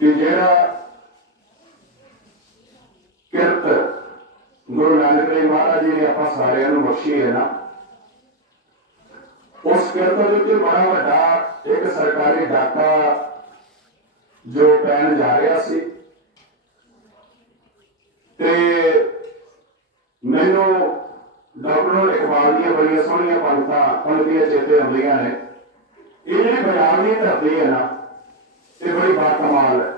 कि जेड़ा किरत गुरु नानक देव महाराज जी ने आप सारे बख्शी है ना, उस किरत के बड़ा वड्डा एक सरकारी डाका जो पैन जा रहा सी ते मैनू डॉक्टर इकबाल दी बड़िया सोहनिया पंक्तियां चेते आंदियां ने। ये जी पंजाब की धरती है ना, ये बड़ी बाकमाल है।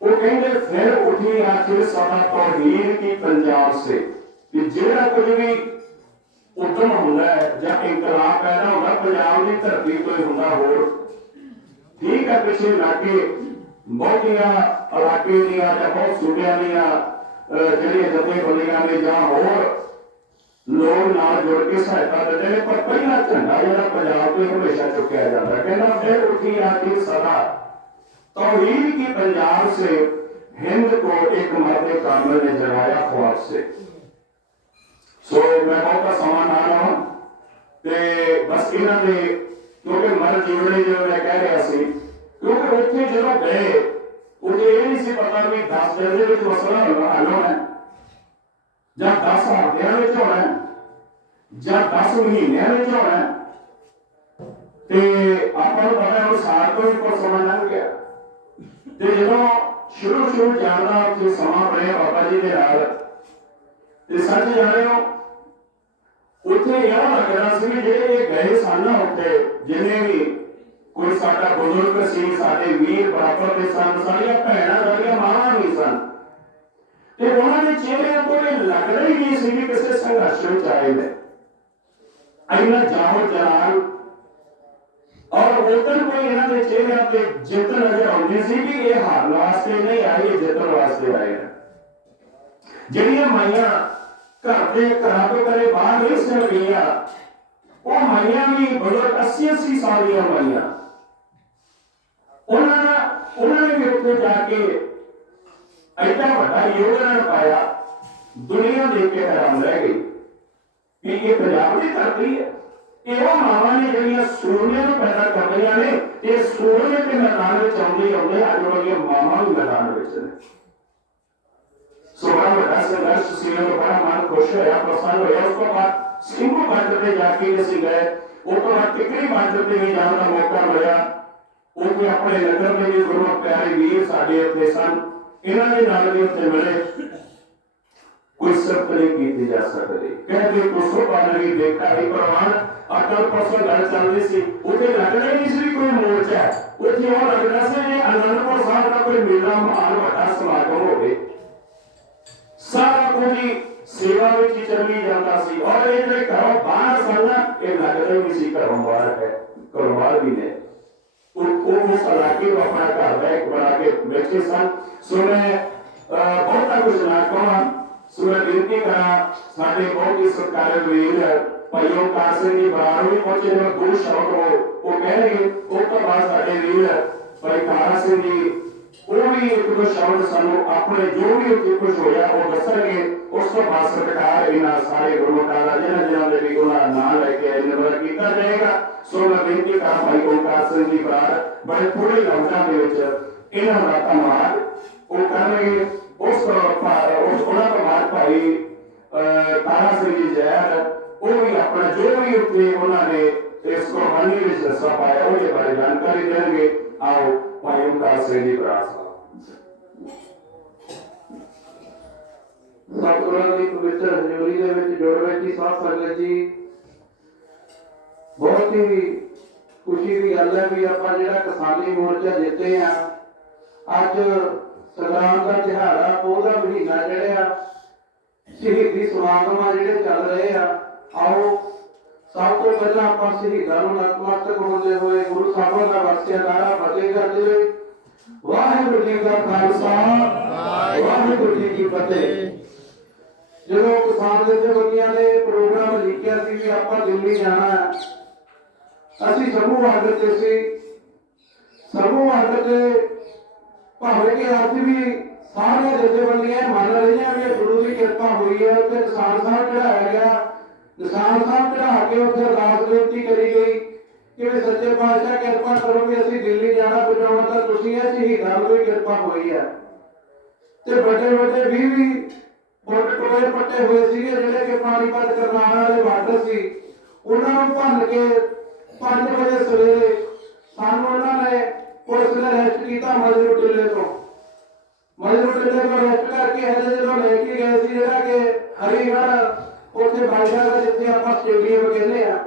वो कहते फिर उठी आखिर सदा तौहीद की पंजाब से, कि जेड़ा कुछ भी उद्यम होंदा है या इंकलाब पैदा होंदा पंजाब की धरती कोई होंदा होर, ठीक है पिछले इलाके बहुतिया इलाके दियां या बहुत सूबे दियां ਜਿਹੜੀਆਂ ਜਥੇਬੰਦੀਆਂ ਨੇ ਜਾਂ ਹੋਰ ਲੋਕ ਨਾਲ ਜੁੜ ਕੇ ਸਹਾਇਤਾ ਦਿੰਦੇ ਨੇ, ਪਰ ਪਹਿਲਾ ਝੰਡਾ ਜਿਹੜਾ ਪੰਜਾਬ ਤੋਂ ਹਮੇਸ਼ਾ ਚੁੱਕਿਆ ਜਾਂਦਾ। ਕਹਿੰਦਾ ਫਿਰ ਉੱਠੀ आखिर सदा तौहीद की पंजाब से, हिंद को एक मर्द कामिल ने जगाया ख्वाब से। सो मैं बहुता समा ना लवां ते बस इन्हां दे, क्योंकि मर जीवनी जो मैं कह रहा सी, क्योंकि उत्थे जो गए उसे ये नहीं सी पता भी 10 दिन के मसला हल होना या 10 हफ्तियां होना या 10 महीनों होना, तो आपको पता है साल तो भी कुछ समा लंघ गया। तो जो शुरू जानना उत्थे समा बने बाबा जी के नाल, ते सच जाने उत्थे यह लगना सी जेडे गए सन उत्थे जिन्हें भी कोई साडा बुजुर्ग सी, साडे वीर बराबर के सन, साडियां भैणां साडियां मावां भी सन, ते उन्हां दे चेहरिਆਂ ਤੋਂ ਇਹ ਲੱਗਦਾ ही नहीं सी कि किसी संघर्ष ਵਿੱਚ आए ने। इन्ना जाहो जलाल और उधर कोई इन्हां दे चेहरिਆਂ ਤੇ ਜਿੱਤ नजर आउंदी सी कि ये हारन वास्ते नहीं आए, ये जितण वास्ते आए हैं। ਜਿਹੜੀਆਂ ਮਾਈਆਂ घर के घरां ਤੋਂ कदे बाहर नहीं सन गईਆਂ, ਉਹ ਮਾਈਆਂ भी बुजुर्ग 80-80 साल ਦੀਆਂ ਮਾਈਆਂ, उन्होंने भी उत्थे जाके ऐसा बड़ा योगदान पाया, दुनिया देख के हैरान रह गई कि ये पंजाब की धरती है। ये मावां ने जिहड़ियां सूरनियां नूं पैदा कर रही ने, ये सूरने के मैदान में आउंदे अज वालियां मावां भी मैदान में ने। सो बड़ा वड्डा संघर्ष सी, बड़ा मन खुश होया, प्रसन्न होया। उस तो बाद ਸਿੰਘੂ बार्डर पर जाके असीं गए, उस तो बाद टिकरी बार्डर पर भी जाने का मौका मिला। ਉੱਥੇ ਆਪਣੇ ਨਗਰ ਦੇ ਵੀ ਗੁਰੂ ਪਿਆਰੇ ਵੀਰ ਸਾਡੇ ਉੱਥੇ ਸਨ, ਇਹਨਾਂ ਦੇ ਨਾਲ ਵੀ ਉੱਥੇ ਮਿਲੇ। ਕੋਈ ਸਿਫਤ ਨਹੀਂ ਕੀਤੀ ਜਾ ਸਕਦੀ। ਕਹਿੰਦੇ ਕੁਸੋ ਬਾਲਰੀ ਦੇਖਾ ਹੀ ਪ੍ਰਵਾਨ ਅਟਲ ਪਰਸੋਂ ਗੱਲ ਚੱਲਦੀ ਸੀ, ਉੱਥੇ ਲੱਗਦਾ ਨਹੀਂ ਸੀ ਕੋਈ ਮੋਰਚਾ, ਉੱਥੇ ਉਹ ਲੱਗਦਾ ਸੀ ਜੇ ਅਨੰਦਪੁਰ ਸਾਹਿਬ ਦਾ ਕੋਈ ਮੇਲਾ ਮਹਾਨ ਵੱਡਾ ਸਮਾਗਮ ਹੋਵੇ। ਸਾਰਾ ਕੁਝ ਹੀ ਸੇਵਾ ਵਿੱਚ ਹੀ ਚੱਲੀ ਜਾਂਦਾ ਸੀ। ਔਰ ਇਹ ਜਿਹੜੇ ਘਰੋਂ ਬਾਹਰ ਸਨ ਨਾ, ਇਹ ਲੱਗਦਾ ਨਹੀਂ ਸੀ ਘਰੋਂ ਬਾਹਰ ਹੈ, ਘਰੋਂ ਬਾਹਰ भी ने उस इलाके को अपना घर बैग बना के बैठे सन। सो मैं बहुता कुछ ना कहा, सो मैं विनती करा साडे बहुत ही सत्कारयोग वीर भाई ओंकार सिंह जी बराड़ भी पहुंचे ने, दो शब्द वो कह उस तो बाद साडे वीर भाई काला सिंह जी वो भी एक दो शब्द सानू अपने जो भी उत्थे कुछ होया वो दसणगे। उस तो बाद सरकार इन्हां सारे गुरमुखां जिन्हां दे भी उन्हां नाम लेके निमर किया जाएगा। सो मैं बेनती करा भाई ओंकार सिंह जी बराड़ बड़े थोड़े लफ्जां दे विच इन्हां दा धन्नवाद वो करनगे। उस उन्हां तो बाद भाई काला सिंह जी जैद वो भी अपना जो भी उत्थे उन्होंने इस कुर्बानी में हिस्सा पाया उसके बारे जानकारी देंगे। आओ भाई ओंकार सिंह जी बराड़ साहब। सतगुरां दी पवित्र हजूरी दे विच जुड़ बैठी साध संगत जी, बहुत ही खुशी की गल है भी आपां जिहड़ा किसानी मोर्चा जिते हैं। अज संग्राम का तिहाड़ा पोह दा महीना जिहड़ा शहीदी समागम जिहड़े चल रहे हैं, आओ सब तो पहला आपां शहीदां नूं नतमस्तक होंदे होए गुरु साहिबां दा वास्ते नारा फतेह करदे होए वाहिगुरू जी का खालसा वाहिगुरू जी की फतेह। जो किसान जथेबंदियां ने प्रोग्राम लिखिया सी भी आपां दिल्ली जाना है, असीं समूह आदत ते सी, समूह आदत भावें कि अज भी सारे जथेबंदियां मान रही भी गुरु की कृपा हुई है। उत्थे किसान साहब चढ़ाया गया, निशान साहब चढ़ा के उत्थे अरदास बेनती करी गई कि सच्चे पातशाह कृपा करो कि असीं दिल्ली जाना पहुंचाउणा तां ਸ਼ਹੀਦਾਂ ਨੂੰ ਵੀ ਕਿਰਪਾ ਹੋਈ ਹੈ ਤੇ ਵੱਡੇ ਵੱਡੇ 20 ਫੁੱਟ ਟੋਏ ਪੱਟੇ ਹੋਏ ਸੀਗੇ ਜਿਹੜੇ ਕਿ ਪਾਣੀਪਤ ਕਰਨਾਲ ਵਾਲੇ ਬਾਰਡਰ ਸੀ, ਉਹਨਾਂ ਨੂੰ ਭੰਨ ਕੇ 5 ਵਜੇ ਸਵੇਰੇ ਸਾਨੂੰ ਉਹਨਾਂ ਨੇ ਪੁਲਿਸ ਨੇ ਅਰੈਸਟ ਕੀਤਾ ਮਜਰੂ ਟਿੱਲੇ ਤੋਂ। ਮਜਰੂ ਟਿੱਲੇ ਤੋਂ ਅਰੈਸਟ ਕਰਕੇ ਹਜੇ ਜਦੋਂ ਲੈ ਕੇ ਗਏ ਸੀ ਜਿਹੜਾ ਕਿ ਹਰੀਗੜ੍ਹ ਉੱਥੇ ਬਾਈਜਾ ਜਿੱਥੇ ਆਪਾਂ ਸਟੇਡੀਅਮ ਕਹਿੰਦੇ ਆ,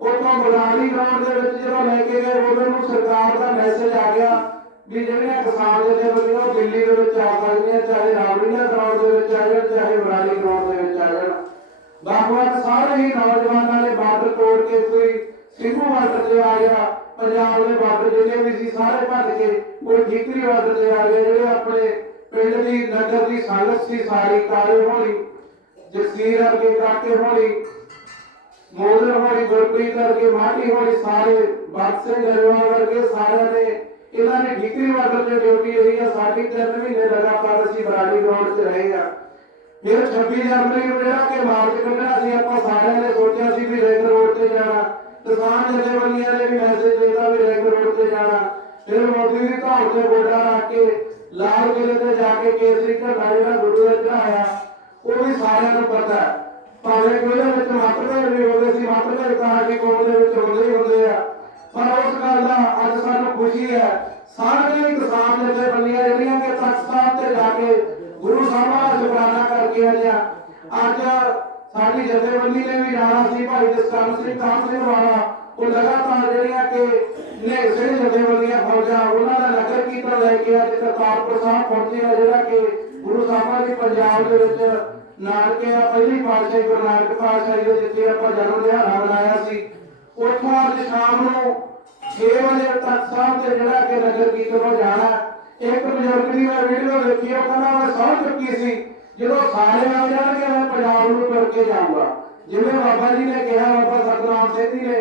ਉੱਥੋਂ ਬਲਾਲੀ ਗਰਾਊਂਡ ਦੇ ਵਿੱਚ ਜਦੋਂ ਲੈ ਕੇ ਗਏ ਉਦੋਂ ਨੂੰ ਸਰਕਾਰ ਦਾ ਮੈਸੇਜ ਆ ਗਿਆ ਵੀ ਜਿਹੜੀਆਂ ਕਿਸਾਨ ਜਥੇਬੰਦੀਆਂ ਉਹ ਦਿੱਲੀ ਦੇ ਵਿੱਚ ਆ ਸਕਦੀਆਂ, ਚਾਹੇ ਰਾਮਲੀਲਾ ਗਰਾਊਂਡ ਦੇ ਵਿੱਚ ਆ ਜਾਣ ਚਾਹੇ ਬਲਾਲੀ ਗਰਾਊਂਡ ਦੇ ਵਿੱਚ ਆ ਜਾਣ। ਵੱਖ-ਵੱਖ ਸਾਰੇ ਹੀ ਨੌਜਵਾਨਾਂ ਨੇ ਬਾਰਡਰ ਤੋੜ ਕੇ, ਕੋਈ ਸਿੰਘੂ ਬਾਰਡਰ ਤੇ ਆ ਗਿਆ, ਪੰਜਾਬ ਦੇ ਬਾਰਡਰ ਜਿੰਨੇ ਵੀ ਸੀ ਸਾਰੇ ਭੱਜ ਕੇ, ਕੋਈ ਠੀਕਰੀ ਬਾਰਡਰ ਤੇ ਆ ਗਏ। ਜਿਹੜੇ ਆਪਣੇ ਪਿੰਡ ਦੀ ਨਗਰ ਦੀ ਸੰਗਤ ਸੀ ਸਾਰੀ, ਕਾਲੇ ਹੋਣੀ, ਜਗਸੀਰ ਵਰਗੇ, ਕਾਕੇ ਹੋਣੀ, ਮੋਦਰ ਹੋਣੀ, ਗੁਰਪ੍ਰੀਤ ਵਰਗੇ, ਮਾਟੀ ਹੋਣੀ, ਸਾਰੇ ਬਖਸ਼ ਸਿੰਘ ਗਰੇਵਾਲ ਵਰਗੇ ਸਾਰਿਆਂ ਨੇ ਇਹਨਾਂ ਨੇ ਠੀਕਰੀ ਬਾਰਡਰ ਤੇ ਡਿਊਟੀ ਰਹੀ ਆ। ਸਾਡੀ 3 ਮਹੀਨੇ ਲਗਾਤਾਰ ਅਸੀਂ ਬਰਾੜੀ ਗਰਾਊਂਡ 'ਚ ਰਹੇ ਆ। ਫਿਰ 26 ਜਨਵਰੀ ਨੂੰ ਜਿਹੜਾ ਕਿ ਮਾਰਚ ਕੱਢਣਾ ਸੀ, ਆਪਾਂ ਸਾਰਿਆਂ ਨੇ ਸੋਚਿਆ ਸੀ ਵੀ ਰਿੰਗ ਰੋਡ ਤੇ ਜਾਣਾ। ਕਿਸਾਨ ਜਥੇਬੰਦੀਆਂ ਨੇ ਵੀ ਮੈਸੇਜ ਦਿੱਤਾ ਵੀ ਰਿੰਗ ਰੋਡ ਤੇ ਜਾਣਾ। ਫਿਰ ਮੋਦੀ ਦੀ ਧੌਣ ਤੇ ਗੋਡਾ ਰੱਖ ਕੇ ਲਾਲ ਕਿਲੇ ਤੇ ਜਾ ਕੇ ਕੇਸਰੀ ਝੰਡਾ ਜਿਹੜਾ ਗੁਰੂ ਦਾ ਚੜਾਇਆ, ਉਹ ਵੀ ਸਾਰਿਆਂ ਨੂੰ ਪਤਾ। ਭਾਵੇਂ ਕੋਈ ਉਹਦੇ ਵਿੱਚ ਮਤਭੇਦ ਵੀ ਹੁੰਦੇ ਸੀ, ਮਤਭੇਦ ਤਾਂ ਕਿ ਕੌਮ ਦੇ ਵਿੱਚ ਹੁੰਦੇ ਹੀ ਹੁੰਦੇ ਆ, ਪਰ ਉਸ ਗੱਲ ਦਾ ਅੱਜ ਸਾਨੂੰ ਖੁਸ਼ੀ ਹੈ ਸਾਰੀਆਂ ਹੀ ਕਿਸਾਨ ਜਥੇਬੰਦੀਆਂ ਜਿਹੜੀਆਂ ਕਿ ਤਖਤ ਸਾਹਿਬ ਤੇ ਜਾ ਕੇ ਗੁਰੂ ਸਾਹਿਬਾਂ ਦਾ ਸ਼ੁਕਰਾਨਾ ਕਰਕੇ ਆਈਆਂ। ਅੱਜ ਸਾਡੀ ਜਥੇਬੰਦੀ ਨੇ ਵੀ ਜਾਣਾ ਸੀ, ਭਾਈ ਜਸਕਰਨ ਸਿੰਘ ਕਾਹਨ ਸਿੰਘ ਵਾਲਾ, ਉਹ ਲਗਾਤਾਰ ਜਿਹੜੀਆਂ ਕਿ ਨਿਹੰਗ ਸਿੰਘ ਜਥੇਬੰਦੀਆਂ ਫੌਜਾਂ ਉਹਨਾਂ ਦਾ ਨਗਰ ਕੀਰਤਨ ਲੈ ਕੇ ਅੱਜ ਕਰਤਾਰਪੁਰ ਸਾਹਿਬ ਪਹੁੰਚੇ ਆ, ਜਿਹੜਾ ਕਿ ਗੁਰੂ ਸਾਹਿਬਾਂ ਦੀ ਪੰਜਾਬ ਦੇ ਵਿੱਚ ਨਾਨਕੇ ਆ ਪਹਿਲੀ ਪਾਤਸ਼ਾਹੀ ਗੁਰੂ ਨਾਨਕ ਪਾਤਸ਼ਾਹੀ ਦੇ ਜਿੱਥੇ ਆਪਾਂ ਜਨਮ ਦਿਹਾੜਾ ਮਨਾਇਆ ਸੀ। ਉੱਥੋਂ ਅੱਜ ਸ਼ਾਮ ਨੂੰ 6 ਵਜੇ ਤੱਕ ਸਾਹਿਬ ਤੇ ਜਿਹੜਾ ਕਿ ਨਗਰ ਕੀਰਤਨ ਹੋ ਜਾਣਾ। ਇੱਕ ਬਜ਼ੁਰਗ ਦੀ ਮੈਂ ਵੀਡੀਓ ਦੇਖੀ, ਉਹ ਕਹਿੰਦਾ ਮੈਂ ਸਹੁੰ ਚੁੱਕੀ ਸੀ ਜਦੋਂ ਸਾਰੇ ਆ ਜਾਣਗੇ ਮੈਂ ਪੰਜਾਬ ਨੂੰ ਤੁਰ ਕੇ ਜਾਊਂਗਾ। ਜਿਵੇਂ ਬਾਬਾ ਜੀ ਨੇ ਕਿਹਾ, ਬਾਬਾ ਸਤਨਾਮ ਸਿੰਘ ਜੀ ਨੇ,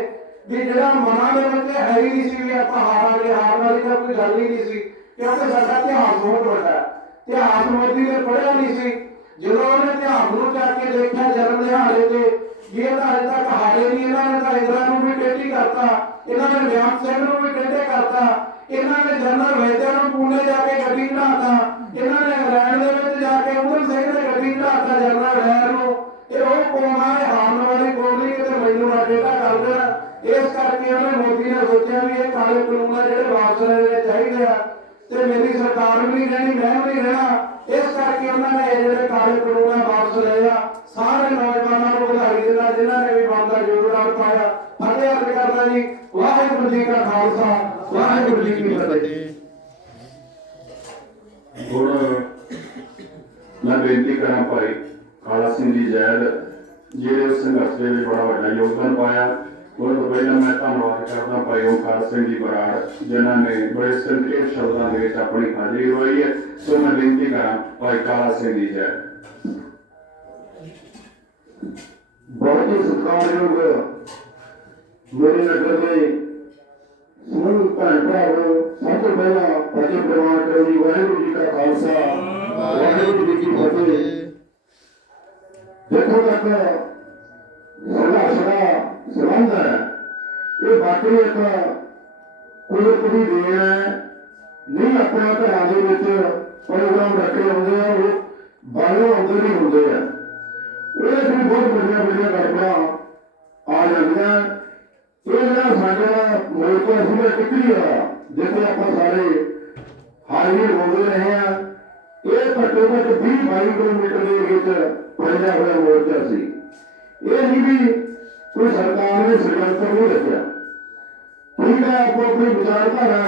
ਵੀ ਜਿਹੜਾ ਮਨਾਂ ਦੇ ਵਿੱਚ ਹੈ ਹੀ ਨਹੀਂ ਸੀ ਵੀ ਆਪਾਂ ਹਾਰਾਂਗੇ, ਹਾਰਨ ਵਾਲੀ ਤਾਂ ਕੋਈ ਗੱਲ ਹੀ ਨਹੀਂ ਸੀ, ਕਿਉਂਕਿ ਸਾਡਾ ਇਤਿਹਾਸ ਬਹੁਤ ਵੱਡਾ ਹੈ। ਇਤਿਹਾਸ ਮੋਦੀ ਨੇ ਪੜ੍ਹਿਆ ਨਹੀਂ ਸੀ। ਜਦੋਂ ਉਹਨੇ ਇਤਿਹਾਸ ਨੂੰ ਚੱਕ ਕੇ ਦੇਖਿਆ ਜਨਮ ਦਿਹਾੜੇ ਤੇ, ਵੀ ਇਹ ਤਾਂ ਅਜੇ ਤੱਕ ਹਾਰੇ ਨਹੀਂ, ਇਹਨਾਂ ਨੇ ਤਾਂ ਇੰਦਰਾ ਨੂੰ ਵੀ ਟੇਢੀ ਕਰਤਾ, ਇਹਨਾਂ ਨੇ ਬਿਆਨ ਸਿੰਘ ਨੂੰ ਵੀ ਟੇਢੇ ਕਰਤਾ, ਇਹਨਾਂ ਨੇ ਜਨਰਲ ਵੈਦਿਆ ਨੂੰ ਪੂਨੇ ਜਾ ਕੇ ਗੱਡੀ ਚੜਾਤਾ, ਇਹਨਾਂ ਨੇ ਇੰਗਲੈਂਡ ਦੇ ਵਿੱਚ ਜਾ ਕੇ ਉਧਮ ਸਿੰਘ ਨੇ ਗੱਡੀ ਚੜਾਤਾ ਜਨਰਲ ਵੈਰ ਨੂੰ। ਇਹ ਉਹ ਕੌਮ ਆ, ਹਾਰਨ ਵਾਲੀ ਕੌਮ ਨਹੀਂ, ਕਿਤੇ ਮੈਨੂੰ ਨਾ ਟੇਢਾ ਕਰ ਦੇਣਾ। ਇਸ ਕਰਕੇ ਉਹਨੇ ਮੋਦੀ ਨੇ ਸੋਚਿਆ ਵੀ ਇਹ ਕਾਲੇ ਕਾਨੂੰਨ ਆ ਜਿਹੜੇ ਵਾਪਸ ਲੈਣੇ ਚਾਹੀਦੇ ਆ, ਤੇ ਮੇਰੀ ਸਰਕਾਰ ਵੀ ਨਹੀਂ ਰਹਿਣੀ, ਮੈਂ ਵੀ ਨਹੀਂ ਰਹਿਣਾ। ਇਸ ਕਰਕੇ ਉਹਨਾਂ ਨੇ ਜਿਹੜੇ ਕਾਲੇ ਕਾਨੂੰਨ ਆ ਵਾਪਸ ਲਏ ਆ। ਸਾਰੇ ਨੌਜਵਾਨਾਂ ਨੂੰ ਵਧਾਈ ਦਿੰਦਾ ਜਿਨ੍ਹਾਂ ਨੇ ਵੀ ਬਣਦਾ ਯੋਗਦਾਨ ਪਾਇਆ। ਫਤਿਹ ਅਰਜ਼ ਕਰਦਾ ਜੀ। ਵਾਹਿਗੁਰੂ ਜੀ ਕਾ ਖਾਲਸਾ, ਵਾਹਿਗੁਰੂ ਜੀ ਕੀ ਫਤਿਹ। ਹੁਣ ਮੈਂ ਬੇਨਤੀ ਕਰਾਂ ਭਾਈ ਕਾਲਾ ਸਿੰਘ ਜੀ ਜੈਦ, ਜਿਹੜੇ ਉਸ ਸੰਘਰਸ਼ ਦੇ ਵਿੱਚ ਬੜਾ ਵੱਡਾ ਯੋਗਦਾਨ ਪਾਇਆ। ਉਹਨਾਂ ਤੋਂ ਪਹਿਲਾਂ ਮੈਂ ਧੰਨਵਾਦ ਕਰਦਾ ਭਾਈ ਓਮਕਾਰ ਸਿੰਘ ਜੀ ਬਰਾੜ, ਜਿਨ੍ਹਾਂ ਨੇ ਬੜੇ ਸੰਖੇਪ ਸ਼ਬਦਾਂ ਦੇ ਵਿੱਚ ਆਪਣੀ ਹਾਜ਼ਰੀ ਲਵਾਈ ਹੈ। ਸੋ ਮੈਂ ਬੇਨਤੀ ਕਰਾਂ ਭਾਈ ਕਾਲਾ ਸਿੰਘ ਜੀ ਜੈਦ। बहुत ही सत्कारयोग मेरे नगर के समूह भैन भरावो, सब तो पहला फतेह प्रवान करो जी। वाहिगुरू जी का खालसा, वाहिगुरू जी की फतेह। देखो तक संघर्ष का संबंध है, ये बाकी एक कुदरत की देन है। नहीं अपने घरों के प्रोग्राम रखे होंगे, वो बाहरों आते नहीं होंगे है, ਇਹ ਵੀ ਬਹੁਤ ਵੱਡੀਆਂ ਵੱਡੀਆਂ ਗੜਬੜਾਂ ਆ ਜਾਂਦੀਆਂ। ਇਹ ਜਿਹੜਾ ਸਾਡਾ ਮੋਰਚਾ ਸੀਗਾ ਟਿੱਕਰੀ ਵਾਲਾ, ਜਿੱਥੇ ਆਪਾਂ ਸਾਰੇ ਹਾਜ਼ਰ ਹੁੰਦੇ ਰਹੇ ਆ, ਇਹ ਘੱਟੋ ਘੱਟ 20-22 ਕਿਲੋਮੀਟਰ ਦੇ ਏਰੀਏ 'ਚ ਫੈਲਿਆ ਹੋਇਆ ਮੋਰਚਾ ਸੀ। ਇਹ ਨਹੀਂ ਵੀ ਕੋਈ ਸਰਕਾਰ ਨੇ ਸਿਰਜਣਤਰ ਨਹੀਂ ਰੱਖਿਆ। ਠੀਕ ਹੈ, ਆਪੋ ਆਪਣੀ ਵਿਚਾਰਧਾਰਾ,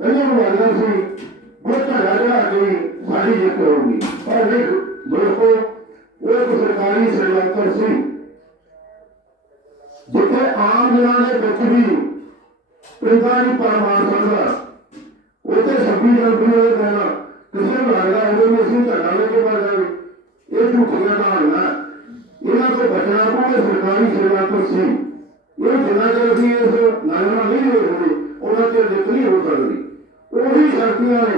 ਕਈਆਂ ਨੂੰ ਲੱਗਦਾ ਸੀ ਉਹ ਝਗੜਾ ਚੜਾ ਕੇ ਸਾਡੀ ਜਿੱਤ ਹੋਊਗੀ, ਪਰ ਨਹੀਂ ਦੋਸਤੋ, वो एक सरकारी षडयंत्र सी, जिथे आम जनां दे विच भी पिंडां दी परमार सकदा, उत्थे 26 जनवरी वाले दिन किसी नूं लगदा होवे कि असीं झंडा लेके मर जावे। ये झूठियां कहानियां, इन्हां तो बचना पवे। सरकारी षडयंत्र सी, ये जिन्ना चਿਰ ਅਸੀਂ ਇਸ ਨਜ਼ਰਾਂ नहीं देखदे उन्ना चਿਰ जित नहीं हो सकदी। ਉਹੀ ਸ਼ਕਤੀਆਂ ਨੇ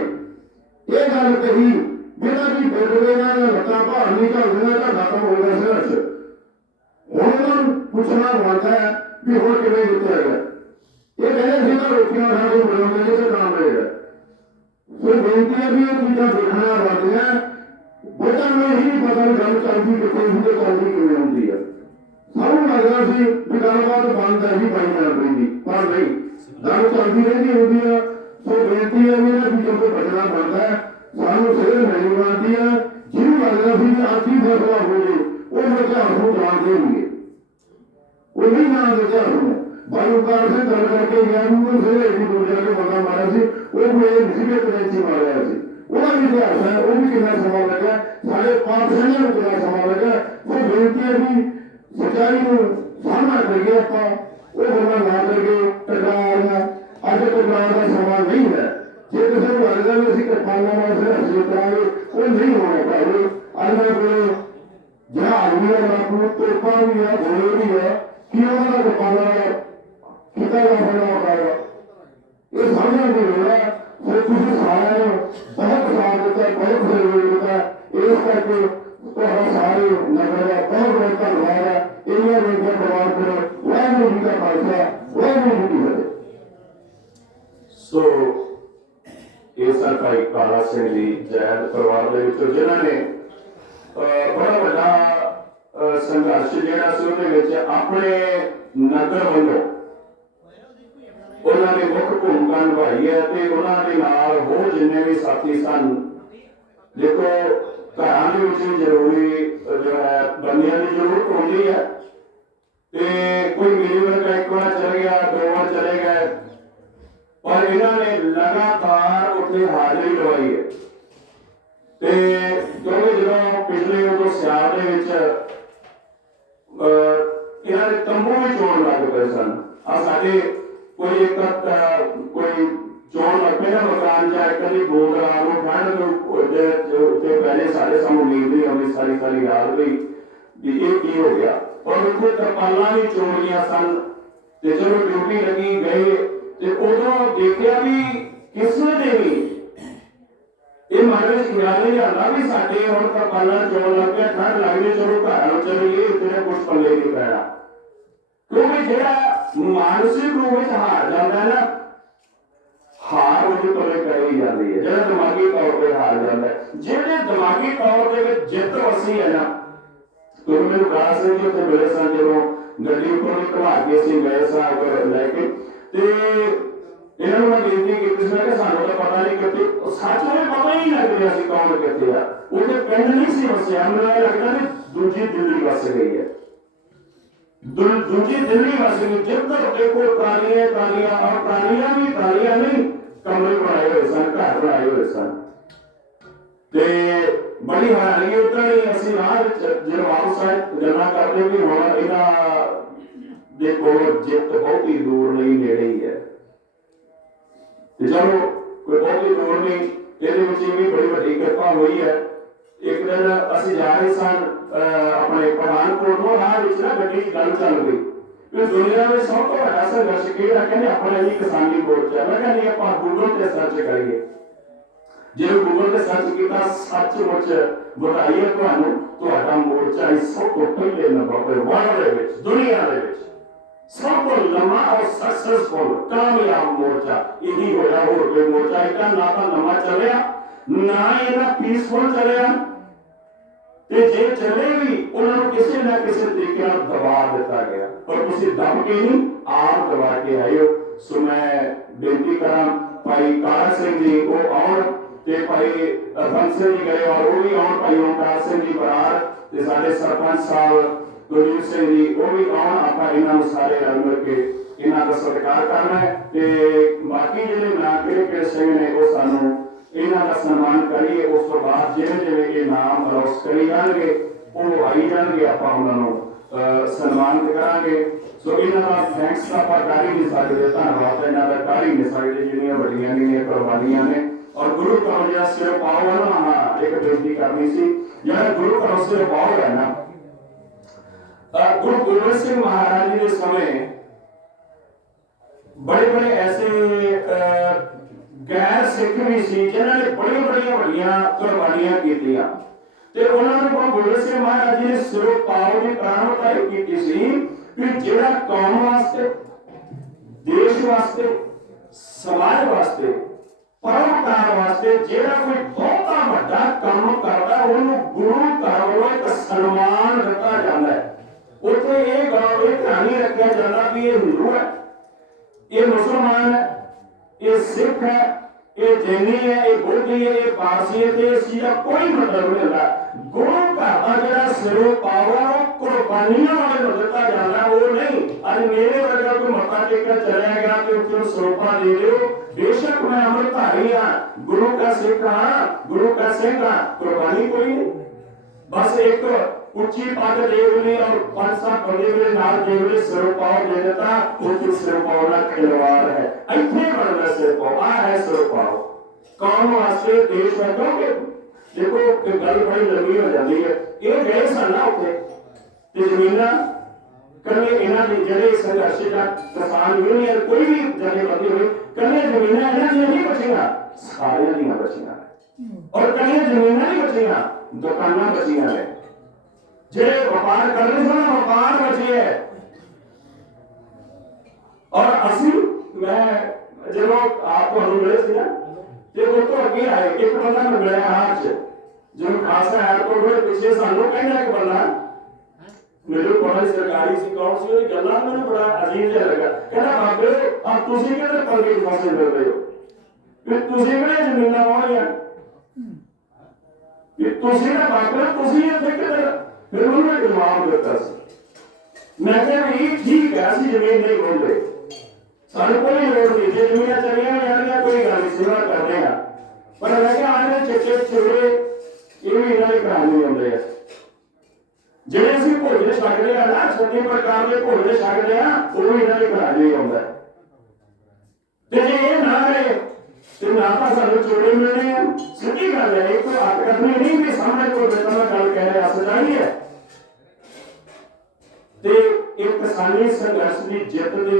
ਇਹ ਗੱਲ ਕਹੀ ਜਿਹਨਾਂ ਦੀ ਬੇਦਵੇ ਨਾਲ ਲੱਤਾਂ ਭਾਰ ਨਹੀਂ ਝੱਲਦੀਆਂ ਤਾਂ ਖਤਮ ਹੋ ਗਿਆ ਸੰਘਰਸ਼। ਹੁਣ ਉਹਨਾਂ ਨੂੰ ਪੁੱਛਣਾ ਬਣਦਾ ਹੈ ਵੀ ਹੁਣ ਕਿਵੇਂ ਜਿੱਤਿਆ ਗਿਆ। ਇਹ ਕਹਿੰਦੇ ਸੀ ਤਾਂ ਰੋਟੀਆਂ ਖਾ ਕੇ ਬਣਾਉਂਦੇ ਜਿੱਥੇ ਕੰਮ ਮਿਲੇਗਾ। ਇਹ ਬੇਨਤੀ ਹੈ ਵੀ ਇਹ ਚੀਜ਼ਾਂ ਦੇਖਣਾ ਬਣਦੀਆਂ ਬੱਚਿਆਂ ਨੂੰ ਇਹ ਨਹੀਂ ਪਤਾ ਵੀ ਗੱਲ ਚੱਲਦੀ ਕਿੱਥੇ ਹੁੰਦੀ ਹੈ, ਚੱਲਦੀ ਕਿਵੇਂ ਹੁੰਦੀ ਹੈ। ਸਾਨੂੰ ਲੱਗਦਾ ਸੀ ਵੀ ਗੱਲਬਾਤ ਬੰਦ ਹੈ ਜੀ ਪਾਈ ਜਾਣ ਪੈਂਦੀ, ਪਰ ਨਹੀਂ, ਗੱਲ ਚੱਲਦੀ ਰਹਿੰਦੀ ਹੁੰਦੀ ਆ। ਸੋ ਬੇਨਤੀ ਹੈ ਵੀ ਇਹਨਾਂ ਚੀਜ਼ਾਂ ਤੋਂ ਬਚਣਾ ਬਣਦਾ ਹੈ। ਸਾਨੂੰ ਸਿਹਤ ਮਿਲਣੀ ਬਣਦੀ ਹੈ। ਜਿਹਨੂੰ ਲੱਗਦਾ ਸੀ ਵੀ ਅੱਜ ਹੀ ਫੈਸਲਾ ਹੋ ਜੇ ਉਹ ਮੇਰੇ ਘਰ ਨੂੰ ਜਾਣ ਦੇਣਗੇ, ਉਹ ਨਹੀਂ ਜਾਣ ਦੇ ਘਰ ਨੂੰ। ਬਾਲੂਕਾਰ ਸਿੰਘ ਗੱਲ ਕਰਕੇ ਗਿਆ ਨੂੰ ਫਿਰ ਐਡੀ ਦੂਰ ਜਾ ਕੇ ਬੰਦਾ ਮਾਰਿਆ ਸੀ, ਉਹ ਕੋਈ ਨਹੀਂ ਸੀ ਕਨੈਂਚੀ ਮਾਰਿਆ ਸੀ। ਉਹਦਾ ਵੀ ਇਤਿਹਾਸ ਹੈ, ਉਹ ਵੀ ਕਿੰਨਾ ਸਮਾਂ ਲੱਗਾ, ਸਾਡੇ ਪਾਪ ਸਿੰਘਾਂ ਨੂੰ ਕਿੰਨਾ ਸਮਾਂ ਲੱਗਾ। ਉਹ ਬੇਨਤੀ ਹੈ ਵੀ ਸੱਚਾਈ ਨੂੰ ਸਾਹਮਣਾ ਕਰੀਏ ਆਪਾਂ, ਉਹ ਗੱਲਾਂ ਨਾ ਕਰੀਏ ਟਕਰਾਰ। ਅੱਜ ਟਕਰਾਰ ਦਾ ਸਮਾਂ ਨਹੀਂ ਹੈ। ਜੇ ਕਿਸੇ ਨੂੰ ਲੱਗਦਾ ਵੀ ਅਸੀਂ ਕਿਰਪਾਨਾਂ ਨਾਲ ਫਿਰ ਹੱਸੀ ਕਰਾਂਗੇ, ਉਹ ਨਹੀਂ ਹੋਣਾ ਭਾਵੇਂ। ਅੱਜ ਮੈਂ ਕੋਲ ਜਹਾਜ਼ ਵੀ ਹੈ, ਬਾਪੂ ਤੋਪਾਂ ਵੀ ਹੈ, ਘੋੜੇ ਵੀ ਹੈ, ਕੀ ਉਹਨਾਂ ਦਾ ਕਿਰਪਾਨਾਂ ਕਿਤਾ ਜਾ ਸਕਦਾ ਹੈ। ਇਹ ਸਮਝਣ ਦੀ ਲੋੜ ਹੈ। ਫਿਰ ਤੁਸੀਂ ਸਾਰਿਆਂ ਨੇ ਬਹੁਤ ਸਾਥ ਦਿੱਤਾ, ਬਹੁਤ ਸਹਿਯੋਗ ਦਿੱਤਾ, ਇਸ ਕਰਕੇ ਤੁਹਾਡਾ ਸਾਰੇ ਨਗਰ ਦਾ ਬਹੁਤ ਬਹੁਤ ਧੰਨਵਾਦ ਹੈ। ਇਹਨਾਂ ਦੇ ਪਰਿਵਾਰ ਕੋਲ ਵਾਹਿਗੁਰੂ ਜੀ ਦਾ ਖਾਲਸਾ, ਵਾਹਿਗੁਰੂ ਜੀ ਕੀ ਫਤਿਹ। ਸੋ ਇਹ ਸਰਕਾਰੀ ਕਾਲਾ ਸਿੰਘ ਜੀ ਜੈਦ ਪਰਿਵਾਰ ਦੇ ਵਿੱਚੋਂ ਜਿਨ੍ਹਾਂ ਨੇ ਬੜਾ ਵੱਡਾ ਸੰਘਰਸ਼ ਜਿਹੜਾ ਸੀ ਉਹਦੇ ਵਿੱਚ ਆਪਣੇ ਨਗਰ ਵੱਲੋਂ ਉਹਨਾਂ ਨੇ ਮੁੱਖ ਭੂਮਿਕਾ ਨਿਭਾਈ ਹੈ। ਤੇ ਉਹਨਾਂ ਦੇ ਨਾਲ ਹੋਰ ਜਿੰਨੇ ਵੀ ਸਾਥੀ ਸਨ, ਦੇਖੋ ਘਰਾਂ ਦੇ ਵਿੱਚ ਵੀ ਜ਼ਰੂਰੀ ਜੋ ਹੈ ਬੰਦਿਆਂ ਦੀ ਜ਼ਰੂਰਤ ਹੁੰਦੀ ਹੈ। ਤੇ ਕੋਈ ਮੇਰੀ ਵਰਗਾ ਇੱਕ ਵਾਰ ਚਲੇ ਗਿਆ, 2 ਵਾਰ ਚਲੇ ਗਏ, ਪਰ ਇਹਨਾਂ ਨੇ ਲਗਾਤਾਰ ਉੱਥੇ ਹਾਜ਼ਰੀ ਲਵਾਈ ਹੈ। ਤੇ ਕਿਉਂਕਿ ਜਦੋਂ ਪਿਛਲੇ ਉਦੋਂ ਸਿਆਲ ਦੇ ਵਿੱਚ ਇਹਨਾਂ ਦੇ ਤੰਬੂ ਵੀ ਚੋਣ ਲੱਗ ਪਏ ਸਨ। ਆ ਸਾਡੇ ਕੋਈ ਇੱਕ ਕੋਈ ਚੋਣ ਲੱਗ ਪਏ ਨਾ ਮਕਾਨ ਜਾਂ ਕਦੀ ਬੋਲ ਰਹਾ ਨੂੰ ਠੰਡ ਨੂੰ ਉੱਤੇ ਪਹਿਲੇ ਸਾਡੇ ਸਾਨੂੰ ਨੀਂਦ ਨਹੀਂ ਆਉਂਦੀ, ਸਾਰੀ ਸਾਰੀ ਰਾਤ ਵੀ ਇਹ ਕੀ ਹੋ ਗਿਆ। ਔਰ ਉੱਥੇ ਤਰਪਾਲਾਂ ਵੀ ਚੋਣੀਆਂ ਸਨ। ਤੇ ਜਦੋਂ ਡਿਊਟੀ ਲੱਗੀ ਗਏ ਤੇ ਉਦੋਂ ਦੇਖਿਆ ਵੀ ਕਿਸੇ ਦੇ ਵੀ ਇਹ ਮਨ ਵਿੱਚ ਖਿਆਲ ਨਹੀਂ ਆਉਂਦਾ ਵੀ ਸਾਡੇ ਹੁਣ ਤਰਪਾਲਾਂ ਚੋਣ ਲੱਗ ਪਿਆ, ਠੰਡ ਲੱਗਦੀ, ਚਲੋ ਘਰ ਨੂੰ ਚਲੀਏ, ਤੇਰੇ ਕੁਛ ਪੱਲੇ ਨਹੀਂ ਪੈਣਾ। ਕਿਉਂਕਿ ਜਿਹੜਾ ਮਾਨਸਿਕ ਰੂਪ ਵਿੱਚ ਹਾਰ ਜਾਂਦਾ ਹੈ ਨਾ, ਹਾਰ ਉਹਦੇ ਪੱਲੇ ਪੈ ਹੀ ਜਾਂਦੀ ਹੈ। ਜਿਹੜਾ ਦਿਮਾਗੀ ਤੌਰ ਤੇ ਹਾਰ ਜਾਂਦਾ ਹੈ, ਜਿਹੜੇ ਦਿਮਾਗੀ ਤੌਰ ਦੇ ਵਿੱਚ ਜਿੱਤ ਵਸੀ ਹੈ ਨਾ। ਕਿਉਂਕਿ ਮੈਨੂੰ ਕਾਲਾ ਸਿੰਘ ਜੀ ਉੱਥੇ ਮਿਲੇ ਸਨ, ਜਦੋਂ ਗੱਡੀ ਉੱਪਰ ਵੀ ਘੁਮਾ ਕੇ ਅਸੀਂ ਗਏ ਸਾਂ ਲੈ ਕੇ, ਤੇ ਇਹਨਾਂ ਨੂੰ ਮੈਂ ਬੇਨਤੀ ਕੀਤੀ ਸੀ ਕਿ ਸਾਨੂੰ ਤਾਂ ਪਤਾ ਨਹੀਂ ਕਿੱਥੇ, ਸੱਚ ਵਿੱਚ ਪਤਾ ਹੀ ਨਹੀਂ ਲੱਗ ਰਿਹਾ ਸੀ ਕੌਣ ਕਿੱਥੇ ਆ। ਉਹਦੇ ਪਿੰਡ ਨਹੀਂ ਸੀ ਵਸਿਆ, ਮੈਨੂੰ ਲੱਗਦਾ ਵੀ ਦੂਜੀ ਦਿੱਲੀ ਵਸ ਗਈ ਹੈ, ਦੂਜੀ ਦਿੱਲੀ ਵਸ ਗਈ। ਜਿੱਧਰ ਦੇਖੋ ਟਰਾਲੀਆਂ ਟਰਾਲੀਆਂ, ਔਰ ਟਰਾਲੀਆਂ ਵੀ ਟਰਾਲੀਆਂ ਨਹੀਂ, ਕਮਰੇ ਬਣਾਏ ਹੋਏ ਸਨ, ਘਰ ਬਣਾਏ ਹੋਏ ਸਨ। ਤੇ ਬੜੀ ਹੈਰਾਨੀ ਉਤਰ ਹੀ ਅਸੀਂ ਰਾਹ ਵਿੱਚ ਜਦੋਂ ਵਾਪਸ ਆਏ ਗੱਲਾਂ ਕਰਦੇ ਵੀ ਹੁਣ ਇਹਨਾਂ ਦੇ ਕੋਲ ਜਿੱਤ ਬਹੁਤੀ ਦੂਰ ਨਹੀਂ, ਨੇੜੇ ਹੀ ਹੈ। ਤੇ ਚਲੋ ਕੋਈ ਬਹੁਤੀ ਦੂਰ ਨਹੀਂ, ਇਹਦੇ ਵਿੱਚ ਵੀ ਬੜੀ ਵੱਡੀ ਕਿਰਪਾ ਹੋਈ ਹੈ। ਇੱਕ ਦਿਨ ਅਸੀਂ ਜਾ ਰਹੇ ਸਨ ਆਪਣੇ ਪਠਾਨਕੋਟ ਨੂੰ, ਰਾਹ ਵਿੱਚ ਨਾ ਗੱਡੀ ਦੀ ਗੱਲ ਚੱਲ ਪਈ ਕਿ ਦੁਨੀਆ ਵਿੱਚ ਸਭ ਤੋਂ ਵੱਡਾ ਸੰਘਰਸ਼ ਕਿਹੜਾ, ਕਹਿੰਦੇ ਆਪਣਾ ਜੀ ਕਿਸਾਨੀ ਮੋਰਚਾ। ਮੈਂ ਕਹਿੰਦੀ ਆਪਾਂ ਗੂਗਲ ਤੇ ਸਰਚ ਕਰੀਏ। ਜਦੋਂ ਗੂਗਲ ਤੇ ਸਰਚ ਕੀਤਾ, ਸੱਚਮੁੱਚ ਵਧਾਈ ਹੈ ਤੁਹਾਨੂੰ, ਤੁਹਾਡਾ ਮੋਰਚਾ ਇਸ ਸਭ ਤੋਂ ਪਹਿਲੇ ਨੰਬਰ ਤੇ ਵਰਲਡ ਦੇ ਵਿੱਚ, ਦੁਨੀਆ ਦੇ ਵਿੱਚ ਸਭ ਤੋਂ ਲੰਮਾ ਔਰ ਸਕਸੈਸਫੁਲ ਕਾਮਯਾਬ ਮੋਰਚਾ ਇਹੀ ਹੋਇਆ। ਹੋਰ ਕੋਈ ਮੋਰਚਾ ਇਹਦਾ ਨਾ ਤਾਂ ਲੰਮਾ ਚੱਲਿਆ, ਨਾ ਇਹਨਾਂ ਪੀਸਫੁਲ ਚੱਲਿਆ। ਤੇ ਜੇ ਚੱਲੇ ਵੀ ਉਹਨਾਂ ਨੂੰ ਕਿਸੇ ਨਾ ਕਿਸੇ ਤਰੀਕੇ ਨਾਲ ਦਬਾ ਦਿੱਤਾ ਗਿਆ, ਪਰ ਤੁਸੀਂ ਦਬ ਕੇ ਨਹੀਂ, ਆਪ ਦਬਾ ਕੇ ਆਏ ਹੋ। ਸੋ ਮੈਂ ਬੇਨਤੀ ਕਰਾਂ ਭਾਈ ਕਾਲਾ ਸਿੰਘ ਜੀ ਉਹ ਆਉਣ, ਤੇ ਭਾਈ ਬੰਸ ਸਿੰਘ ਜੀ ਗਏ ਔਰ ਉਹ ਵੀ ਆਉਣ, ਭਾਈ ਓਮਕਾਰ ਸਿੰਘ ਜੀ ਬਰਾੜ, ਤੇ ਸਾਡੇ ਸਰਪੰਚ ਸਾਹਿਬ ਗੁਰਜੀਤ ਸਿੰਘ ਜੀ ਉਹ ਵੀ ਆਉਣ। ਆਪਾਂ ਇਹਨਾਂ ਨੂੰ ਸਾਰੇ ਰਲ ਮਿਲ ਕੇ ਇਹਨਾਂ ਦਾ ਸਤਿਕਾਰ ਕਰਨਾ ਹੈ। ਤੇ ਬਾਕੀ ਜਿਹੜੇ ਨਾ ਕਿਹੜੇ ਸਿੰਘ ਨੇ ਉਹ ਸਾਨੂੰ ਇਹਨਾਂ ਦਾ ਸਨਮਾਨ ਕਰੀਏ। ਉਸ ਤੋਂ ਬਾਅਦ ਜਿਵੇਂ ਜਿਵੇਂ ਇਹ ਨਾਮ ਅਨਾਉਂਸ ਕਰੀ ਜਾਣਗੇ ਉਹ ਆਈ ਜਾਣਗੇ, ਆਪਾਂ ਉਹਨਾਂ ਨੂੰ ਸਨਮਾਨਿਤ ਕਰਾਂਗੇ। ਸੋ ਇਹਨਾਂ ਦਾ ਥੈਂਕਸ ਤਾਂ ਆਪਾਂ ਕਰ ਹੀ ਨਹੀਂ ਸਕਦੇ, ਧੰਨਵਾਦ ਇਹਨਾਂ ਦਾ ਕਰ ਹੀ ਨਹੀਂ ਸਕਦੇ, ਜਿੰਨੀਆਂ ਵੱਡੀਆਂ ਨੀਆਂ ਕੁਰਬਾਨੀਆਂ ਨੇ। ਔਰ ਗੁਰੂ ਘਰ ਜਿਹੜਾ ਸਿਰ ਪਾਓ ਹੈ ਨਾ, ਹਾਂ ਇੱਕ ਬੇਨਤੀ ਕਰਨੀ ਸੀ, ਜਿਹੜਾ ਗੁਰੂ ਘਰ ਸਿਰ ਪਾਓ ਹੈ ਨਾ, ਗੁਰੂ ਗੋਬਿੰਦ ਸਿੰਘ ਮਹਾਰਾਜ ਜੀ ਦੇ ਸਮੇਂ ਬੜੇ ਬੜੇ ਐਸੇ ਗੈਰ ਸਿੱਖ ਵੀ ਸੀ ਜਿਨ੍ਹਾਂ ਨੇ ਬੜੀਆਂ ਵੱਡੀਆਂ ਕੁਰਬਾਨੀਆਂ ਕੀਤੀਆਂ। ਤੇ ਉਹਨਾਂ ਨੂੰ ਗੁਰੂ ਗੋਬਿੰਦ ਸਿੰਘ ਮਹਾਰਾਜ ਜੀ ਨੇ ਸਿਰੋਂ ਪਾਓ ਦੀ ਪ੍ਰਾਰਥਨਾ ਕੀਤੀ ਸੀ ਕਿ ਜਿਹੜਾ ਕੌਮ ਵਾਸਤੇ, ਦੇਸ਼ ਵਾਸਤੇ, ਸਮਾਜ ਵਾਸਤੇ, ਪਰਮਕਾਰ ਵਾਸਤੇ वास्ते जेड़ा कोई बहुता वड्डा काम करदा उन्होंने गुरु घर वालों एक सन्मान दिता जाता है। उत्थे ये ध्यान नहीं रखा जाता भी ये हिंदू है, ये मुसलमान है, ये सिख है, ये जैनी है, ये बौद्धी है, ये पारसी है, इस चीज का कोई मतलब नहीं होता। गुरु घर का जो सिरों पावर कुर्बानियां वाले को दिता जाता वो नहीं। अज मेरे वर्गा कोई मत्था टेककर चला गया तो उसको सरोपा दे दो, बेशक मैं अमृतधारी हाँ, गुरु का सिख हाँ, गुरु का सिंह हाँ, कुर्बानी कोई नहीं। बस एक उच्ची पग देवली और 5-7 बंदे मेरे नाल देवली सिरोपाव दे देता, उसकी सिरोपाव ना खिलवाड़ है। इतने बड़ा सिरोपाव आ है सिरोपाव कौन वास्ते देश में क्योंकि देखो एक गल बड़ी लंबी हो जाती है। ये गए सन ना उत्थे ते जमीनां कल्ले इन्हां दे ਜਿਹੜੇ संघर्ष का किसान यूनियन कोई भी जथेबंदी होई कल्ले जमीनां इन्हां दी नहीं बचीਆਂ, सारियां ਦੀਆਂ बचीਆਂ और कल्ले जमीनां नहीं बचीਆਂ, दुकानां बचीਆਂ ने। ਜਿਹੜੇ ਵਪਾਰ ਕਰ ਰਹੇ ਸਨ ਵਪਾਰ ਬਚੇ ਹੈ। और ਅਸੀਂ मैं ਜਦੋਂ ਆਪ ਤੁਹਾਨੂੰ ਮਿਲੇ ਸੀ ਨਾ ਤੇ ਉਹ ਤੋਂ ਅੱਗੇ ਆਏ ਇੱਕ ਬੰਦਾ ਨੂੰ ਮਿਲਿਆ ਹਾਰ ਚ जो खासा एयरपोर्ट में पिछले सालों कहना एक बंदा मेरे को सरकारी सी कौन सी वाली गल्ला मैंने बड़ा अजीब जिहा लगा। कहना बाबे अब तुसी किहड़े पंगे च फसे फिर रहे हो कि तुसी किहड़े जमीनां वाहणीਆਂ कि तुसी ना बाबे तुसी इत्थे किधर। फिर उन्होंने जवाब दिता सी मैं कहा ये ठीक है असं जमीन नहीं बोलते सानू कोई लोड़ नहीं जे जमीनां चलियां जाणगीਆਂ कोई गल नहीं सेवा करते हैं पर मैं कहा आने चिट्टे चोरे ये भी इन्होंने कहानी आते हैं ਜਿਹੜੇ ਅਸੀਂ ਭੋਜਨ ਛਕਦੇ ਆ ਨਾ 36 ਪ੍ਰਕਾਰ ਦੇ ਭੋਜਨ ਛਕਦੇ ਆ ਉਹ ਵੀ ਇਹਨਾਂ ਦੇ ਕਹਾਣੀ ਆਉਂਦਾ ਤੇ ਜੇ ਇਹ ਨਾ ਰਹੇ ਤੇ ਨਾ ਤਾਂ ਸਾਨੂੰ ਚੋੜੇ ਮਿਲਣੇ ਆ। ਸਿੱਧੀ ਗੱਲ ਹੈ, ਇੱਕ ਹੱਥ ਕਰਨੀ ਨਹੀਂ ਵੀ ਸਾਹਮਣੇ ਕੋਈ ਬੇਟਾ ਨਾਲ ਗੱਲ ਕਹਿ ਰਿਹਾ ਸਜਾਈ ਹੈ। ਤੇ ਇਹ ਕਿਸਾਨੀ ਸੰਘਰਸ਼ ਦੀ ਜਿੱਤ ਦੇ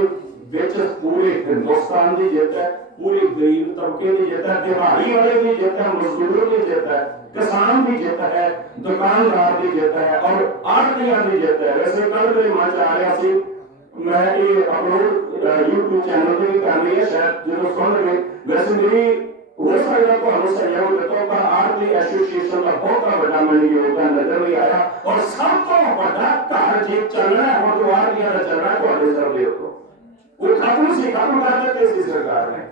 ਵਿੱਚ ਪੂਰੇ ਹਿੰਦੁਸਤਾਨ ਦੀ ਜਿੱਤ ਹੈ, पूरे गरीब तबके की जित है, दिहाड़ी वाले की जित है, मजदूरों की जित है, किसान की जित है, दुकानदार की जित है और आड़तियां की जित है। वैसे कल मेरे मन च आ रहा सी मैं ये अपलोड YouTube चैनल पे भी कर रही है शायद जो सुन रहे वैसे मेरी हो सकता तो सहयोग देता पर आड़ती एसोसिएशन का बहुत बड़ा मैंने योगदान नजर नहीं आया और सब तो बड़ा घर जे चलना है और जो आड़तियां का चलना है तो सर देखो वो खत्म से खत्म कर देते इस सरकार ने।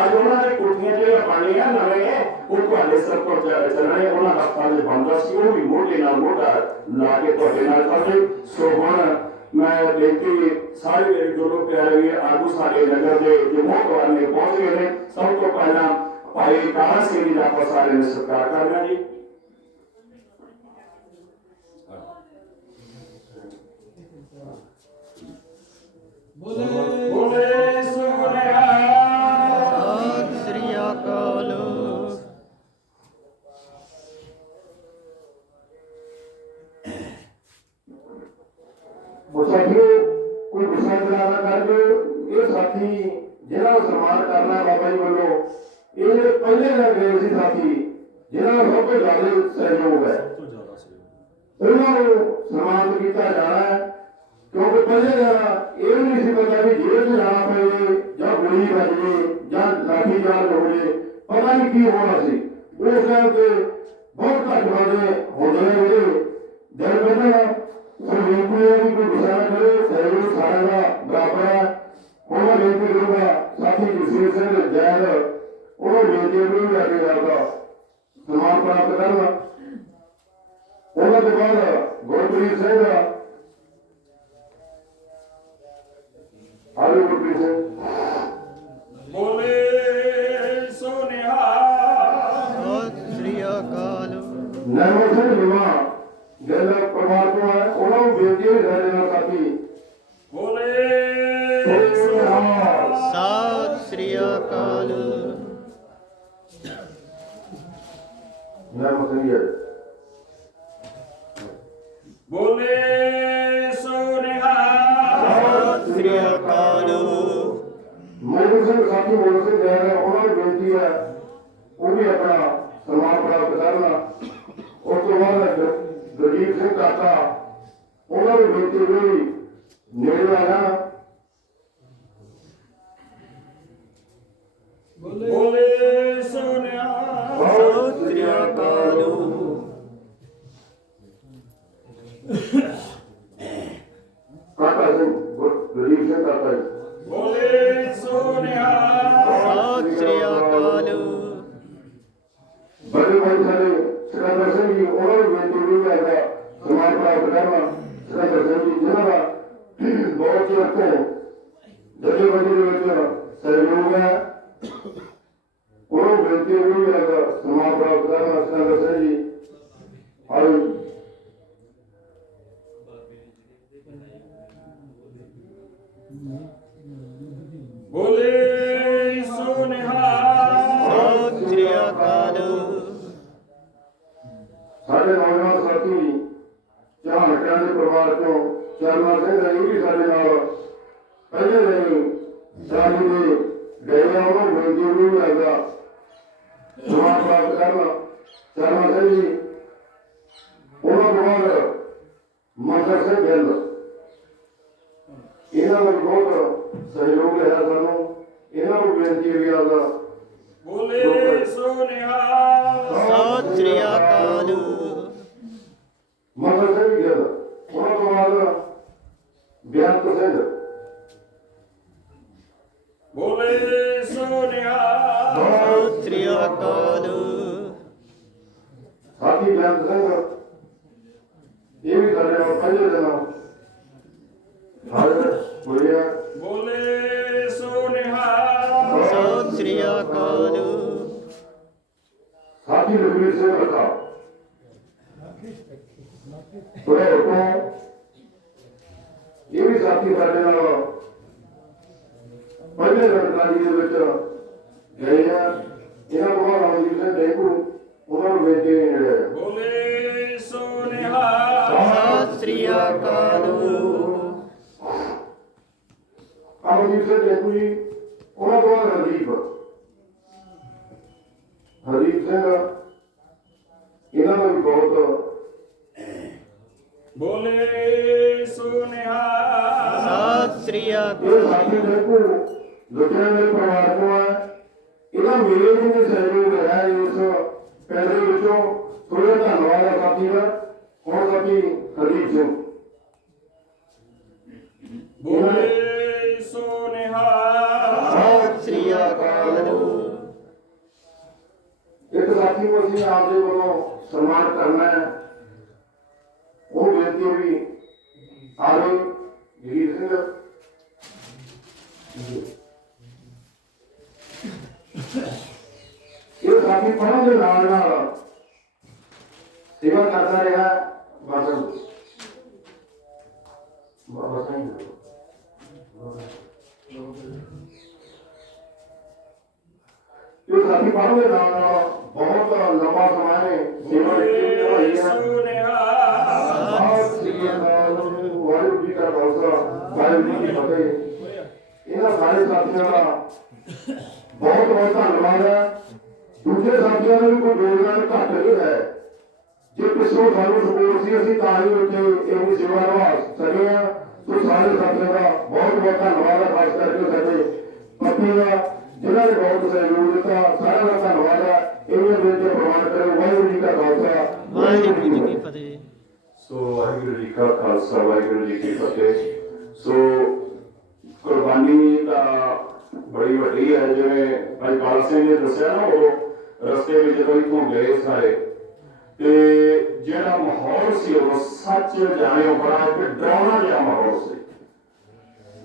ਅੱਜ ਉਹਨਾਂ ਦੇ ਕੋਠੀਆਂ ਜਿਹੜੀਆਂ ਬਣੀਆਂ ਨਵੇਂ ਉਹ ਤੁਹਾਡੇ ਸਿਰ ਤੋਂ ਚੱਲਣੇ ਉਹਨਾਂ ਦਾ ਫਰਜ਼ ਬਣਦਾ ਸੀ ਉਹ ਵੀ ਮੋਢੇ ਨਾਲ ਮੋਢਾ ਲਾ ਕੇ ਤੁਹਾਡੇ ਨਾਲ ਕਰਦੇ। ਸੋ ਹੁਣ ਮੈਂ ਬੇਨਤੀ ਸਾਰੇ ਮੇਰੇ ਗੁਰੂ ਪਿਆਰੇ ਵੀ ਆਗੂ ਸਾਡੇ ਨਗਰ ਦੇ ਜੋ ਮੋਹਤਵਾਰ ਨੇ ਪਹੁੰਚ ਗਏ ਨੇ। ਸਭ ਤੋਂ ਪਹਿਲਾਂ ਭਾਈ ਕਾਲਾ ਸਿੰਘ ਜੀ ਦਾ ਆਪਾਂ ਸਾਰੇ ਨੇ ਸਤਿਕਾਰ ਕਰਨਾ ਜੀ। ਬੋਲੇ ਸੁਖਨਿਆ श्री अकाल। साथियों कोई गुस्सा गिला ना कर दो। ये साथी जिन्हों सम्मान करना बाबा जी वालों ये जो पहले दिन गए सी साथी जिन्हों सब तो ज्यादा सहयोग है उन्होंने सम्मान किया जाना है क्योंकि पहले दिन ये नहीं सी पता भी जेल च जाना पे या गोली बज जाए या लाठी चार्ज हो जाए पता नहीं की होना सी। उस टाइम पे बहुत घट बंदे होते हैं ਜਿਹੜੇ ਦਿਲ ਕੱਢਣ ਸੋ ਬੇਨਤੀ ਹੈ ਕਿ ਕੋਈ ਗੁੱਸਾ ਨਾ ਕਰੇ ਸਹਿਯੋਗ ਸਾਰਿਆਂ ਦਾ ਬਰਾਬਰ ਹੈ। ਹੁਣ ਮੈਂ ਬੇਨਤੀ ਕਰੂੰਗਾ ਸਾਥੀ ਜਸਵੀਰ ਸਿੰਘ ਜੈਦ ਉਹ ਬੇਨਤੀ ਨੂੰ ਲੈ ਕੇ ਜਾਊਗਾ ਸਨਮਾਨ ਪ੍ਰਾਪਤ ਕਰਨਾ। ਉਹਨਾਂ ਤੋਂ ਬਾਅਦ ਗੁਰਪ੍ਰੀਤ ਸਿੰਘ ਆਲੂ ਗੁਰਪ੍ਰੀਤ ਸਿੰਘ ਬੋਲੇ ਸੋਨਿਹਾ श्री अकाल। ਨਰਮਲ ਸਿੰਘ ਨਿਵਾ ਗਿੱਲ ਪਰਿਵਾਰ ਤੋਂ ਹੈ ਉਹਨਾਂ ਨੂੰ ਬੇਨਤੀ ਹੈ ਸਾਡੇ ਨਾਲ ਸਾਥੀ ਬੋਲੇ ਸੋਨਿਹਾ सत श्री अकाल। ਨਰਮਲ ਸਿੰਘ ਜੀ ਬੋਲੇ ਸੋਨਿਹਾ सत श्री अकाल। ਮੋਹਨ ਸਿੰਘ ਸਾਥੀ ਮੋਹਨ ਸਿੰਘ ਜੈ ਉਹਨਾਂ ਨੂੰ ਬੇਨਤੀ ਹੈ ਉਹ ਵੀ ਆਪਣਾ ਸਨਮਾਨ ਪ੍ਰਾਪਤ ਕਰਨਾ। ਉਸ ਤੋਂ ਬਾਅਦ ਗੁਰਜੀਤ ਸਿੰਘ ਕਾਕਾ ਉਹਨਾਂ ਨੂੰ ਬੇਨਤੀ ਵੀ ਨੇੜੇ ਆ ਜਾਣਾ। ਬੋਲੇ ਸੋਨਿਹਾ ਸਤਿ ਸ੍ਰੀ ਅਕਾਲ। ਕਾਕਾ ਸਿੰਘ ਗਰੀਬ ਸਿੰਘ ਕਾਕਾ ਜੀ। ਬੋਲੇ ਸੋ ਨਿਹਾਲ। ਸਤਿ ਸ੍ਰੀ ਅਕਾਲ। ਬੜੇ ਭਾਈ ਸਾਡੇ ਸਿਕੰਦਰ ਸਿੰਘ ਜੀ, ਉਹਨਾਂ ਨੂੰ ਬੇਨਤੀ ਵੀ ਕਰਦਾ ਸਮਾਨ ਪ੍ਰਾਪਤ ਕਰਨਾ। ਸਿਕੰਦਰ ਸਿੰਘ ਜੀ ਜਿਹਨਾਂ ਦਾ ਬਹੁਤ ਚਿਰ ਤੋਂ ਜਥੇਬੰਦੀ ਦੇ ਵਿੱਚ ਸਹਿਯੋਗ ਹੈ, ਉਹਨਾਂ ਨੂੰ ਬੇਨਤੀ ਵੀ ਕਰਦਾ ਸਮਾਨ ਪ੍ਰਾਪਤ ਕਰਨਾ। ਸਿਕੰਦਰ ਸਿੰਘ ਜੀ ਆਓ। ਬੋਲੇ ਸੋ ਨਿਹਾਲ। ਸਤਿ ਸ੍ਰੀ ਅਕਾਲ। ਸਾਡੇ ਨੌਜਵਾਨ ਸਾਥੀ ਝਾਂਕੜਿਆਂ ਦੇ ਪਰਿਵਾਰ ਤੋਂ ਚਰਨਾ ਸਿੰਘ ਜੀ ਵੀ ਸਾਡੇ ਨਾਲ ਪਹਿਲੇ ਦਿਨ ਸ਼ਾਦੀ ਦੇ ਗਏ ਆ। ਉਹਨਾਂ ਨੂੰ ਬੇਨਤੀ ਵੀ ਕਰਦਾ ਸਮਾਨ ਪ੍ਰਾਪਤ ਕਰਨਾ। ਚਰਨਾ ਸਿੰਘ ਜੀ, ਉਹਨਾਂ ਤੋਂ ਬਾਅਦ ਮੰਦਰ ਸਿੰਘ ਗਿੱਲ, ਇਹਨਾਂ ਦਾ ਵੀ ਬਹੁਤ ਸਹਿਯੋਗ ਰਿਹਾ ਸਾਨੂੰ। ਇਹਨਾਂ ਨੂੰ ਬੇਨਤੀ ਵੀ ਕਰਦਾ ਬੋਲੇ ਸੋ ਨਿਹਾਲ। ਸਤਿ ਸ੍ਰੀ ਅਕਾਲ। ਮੰਦਰ ਸਿੰਘ ਗਿੱਲ, ਉਹਨਾਂ ਤੋਂ ਬਾਅਦ ਬੇਅੰਤ ਸਿੰਘ। ਬੋਲੇ ਸੋ ਨਿਹਾਲ। ਸਤਿ ਸ੍ਰੀ ਅਕਾਲ। ਸਾਥੀ ਬੇਅੰਤ ਸਿੰਘ, ਇਹ ਵੀ ਸਾਡੇ ਨਾਲ ਪਹਿਲੇ ਦਿਨ ਹਾਜ਼ਰ ਹੋਏ ਆ। ਬੋਲੇ ਸੋ ਨਿਹਾਲ। ਸਤਿ ਸ੍ਰੀ ਅਕਾਲ। ਸਾਥੀ ਲਖਵੀਰ ਸਿੰਘ ਰੱਖਾ, ਥੋੜਾ ਤੋਂ ਇਹ ਵੀ ਸਾਥੀ ਸਾਡੇ ਨਾਲ ਪਹਿਲੇ ਰਣਕਾਰੀ ਦੇ ਵਿੱਚ ਗਏ ਆ। ਇਹਨਾਂ ਨੂੰ ਰਣਜੀਤ ਸਿੰਘ ਡੇਕੂ, ਉਹਨਾਂ ਨੂੰ ਬੇਨਤੀ ਨਹੀਂ ਮਿਲਿਆ। ਬੋਲੇ ਸੋ ਨਿਹਾਲ। ਸਤਿ ਸ੍ਰੀ ਅਕਾਲ। ਅਮਰਜੀਤ ਸਿੰਘ ਡੇਕੂ ਜੀ, ਉਹਨਾਂ ਤੋਂ ਬਾਅਦ ਹਰਦੀਪ ਸਿੰਘ, ਇਹਨਾਂ ਦਾ ਵੀ ਬਹੁਤ। ਬੋਲੇ ਸੋ ਨਿਹਾਲ। ਸਤਿ ਸ੍ਰੀ ਇਹ ਅਕਾਲ। ਸਾਥੀ ਦੇਖੋ ਲੁਧਿਆਣੇ ਦੇ ਪਰਿਵਾਰ ਤੋਂ ਹੈ। ਇਹਦਾ ਮੇਰੇ ਵੀ ਨੇ ਸਹਿਯੋਗ ਹੈ ਇਸ ਪਿੰਡ ਦੇ ਵਿੱਚੋਂ। ਥੋੜਾ ਧੰਨਵਾਦ ਹੈ ਸਾਥੀ ਦਾ। ਹੁਣ ਸਾਥੀ ਹਰਦੀਪ ਸਿੰਘ, ਬੋਲੇ ਸੋ ਨਿਹਾਲ। ਸਤਿ ਸ੍ਰੀ ਅਕਾਲ। ਇੱਕ ਸਾਥੀ ਨੂੰ ਅਸੀਂ ਆਪਦੇ ਵੱਲੋਂ ਸਨਮਾਨ ਕਰਨਾ ਹੈ। ਉਹ ਬੇਨਤੀ ਵੀ ਆਵੇ ਜਗੀਰ ਸਿੰਘ। ਇਹ ਸਾਥੀ ਪੜ੍ਹਨ ਦੇ ਨਾਲ ਨਾਲ ਸੇਵਾ ਕਰਦਾ ਰਿਹਾ। ਬਸ ਨਹੀਂ ਇਹ ਸਾਥੀ ਪੜ੍ਹਨ ਦੇ ਨਾਲ ਨਾਲ ਬਹੁਤ ਲੰਬਾ ਸਮਾਂ ਨੇ ਸੇਵਾ ਕੀਤੀ ਹੋਈ ਹੈ। ਸੋ ਨਿਹਾਲ। ਸਤਿ ਸ੍ਰੀ ਅਕਾਲ। ਵਾਹਿਗੁਰੂ ਜੀ ਕਾ ਖਾਲਸਾ, ਵਾਹਿਗੁਰੂ ਜੀ ਕੀ ਫਤਿਹ। ਇਹਨਾਂ ਸਾਰੇ ਸਾਥੀਆਂ ਦਾ ਬਹੁਤ ਬਹੁਤ ਧੰਨਵਾਦ ਹੈ। ਦੂਜੇ ਸਾਥੀਆਂ ਦਾ ਵੀ ਕੋਈ ਯੋਗਦਾਨ ਘੱਟ ਨਹੀਂ ਹੈ। ਜੇ ਪਿਛੋਂ ਸਾਨੂੰ ਸਪੋਰਟ ਸੀ, ਅਸੀਂ ਤਾਂ ਹੀ ਉੱਥੇ ਇਹਨੀ ਸੇਵਾ ਨਿਭਾ ਸਕੇ ਹਾਂ। ਸੋ ਸਾਰੇ ਸਾਥੀਆਂ ਦਾ ਬਹੁਤ ਬਹੁਤ ਧੰਨਵਾਦ ਹੈ। ਖਾਸ ਕਰਕੇ ਸਾਡੇ ਪਤੀ ਦਾ, ਜਿਨ੍ਹਾਂ ਨੇ ਬਹੁਤ ਸਹਿਯੋਗ ਦਿੱਤਾ, ਸਾਰਿਆਂ ਦਾ ਧੰਨਵਾਦ ਹੈ। ਇਹਨਾਂ ਦੇ ਪ੍ਰਮਾਣ ਕਰੋ। ਵਾਹਿਗੁਰੂ ਜੀ ਕਾ ਖਾਲਸਾ, ਵਾਹਿਗੁਰੂ ਜੀ ਕੀ ਫਤਿਹ। ਸੋ ਵਾਹਿਗੁਰੂ ਜੀ ਕਾ ਖਾਲਸਾ, ਵਾਹਿਗੁਰੂ ਜੀ ਕੀ ਫਤਿਹ। ਸੋ ਕੁਰਬਾਨੀ ਤਾਂ ਬੜੀ ਵੱਡੀ ਹੈ। ਜਿਵੇਂ ਭਾਈ ਕਾਲਾ ਸਿੰਘ ਨੇ ਦੱਸਿਆ ਨਾ, ਉਹ ਰਸਤੇ ਵਿੱਚ ਜਦੋਂ ਇੱਥੋਂ ਗਏ ਸਾਰੇ, ਤੇ ਜਿਹੜਾ ਮਾਹੌਲ ਸੀ ਉਹ ਸੱਚ ਜਾਣਿਓ ਬੜਾ ਇੱਕ ਡਰਾਉਣਾ ਜਿਹਾ ਮਾਹੌਲ ਸੀ।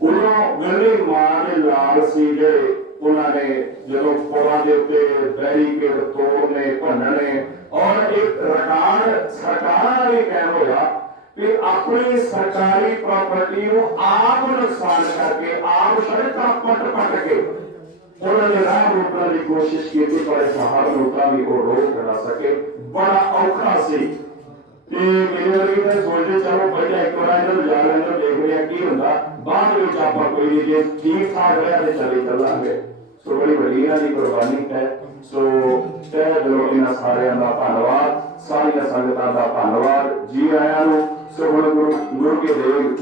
ਉਦੋਂ ਗਲੀ ਮਾਂ ਦੇ ਲਾਲ ਸੀ ਜਿਹੜੇ ਉਹਨਾਂ ਨੇ ਜਦੋਂ ਪੁਲਾਂ ਦੇ ਉੱਤੇ ਬੈਰੀਕੇਡ ਤੋੜਨੇ, ਭੰਨਣੇ, ਔਰ ਇੱਕ ਰਿਕਾਰਡ ਸਰਕਾਰਾਂ ਦਾ ਵੀ ਕਹਿ ਹੋਇਆ ਕਿ ਆਪਣੀ ਸਰਕਾਰੀ ਪ੍ਰਾਪਰਟੀ ਨੂੰ ਆਪ ਨੁਕਸਾਨ ਕਰਕੇ, ਆਪ ਸੜਕਾਂ ਪੱਟ ਕੇ ਉਹਨਾਂ ਨੇ ਰਾਹ ਰੋਕਣ ਦੀ ਕੋਸ਼ਿਸ਼ ਕੀਤੀ, ਪਰ ਸ਼ਹਿਰ ਲੋਕਾਂ ਵੀ ਉਹ ਰੋਕ ਨਾ ਸਕੇ। ਬੜਾ ਔਖਾ ਸੀ। ਤੇ ਮੇਰੇ ਵਰਗੇ ਤਾਂ ਸੋਚਦੇ ਚਲੋ ਪਹਿਲਾਂ ਇੱਕ ਵਾਰ ਇਹਨਾਂ ਨੂੰ ਜਾ ਲੈਣ, ਦੇਖ ਲਿਆ ਕੀ ਹੁੰਦਾ, ਬਾਅਦ ਵਿੱਚ ਆਪਾਂ ਕੋਈ ਨਹੀਂ, ਜੇ ਠੀਕ ਠਾਕ ਰਿਹਾ ਤੇ ਚਲੇ ਚੱਲਾਂਗੇ। ਸੋ ਬੜੀ ਵੱਡੀ ਇਹਨਾਂ ਦੀ ਕੁਰਬਾਨੀ ਹੈ। ਸੋ ਤਹਿ ਦਿਲੋਂ ਇਹਨਾਂ ਸਾਰਿਆਂ ਦਾ ਧੰਨਵਾਦ, ਸਾਰੀਆਂ ਸੰਗਤਾਂ ਦਾ ਧੰਨਵਾਦ। ਜੀ ਆਇਆਂ ਨੂੰ। ਸੋ ਹੁਣ ਗੁਰੂ ਕੇ ਦੇਗ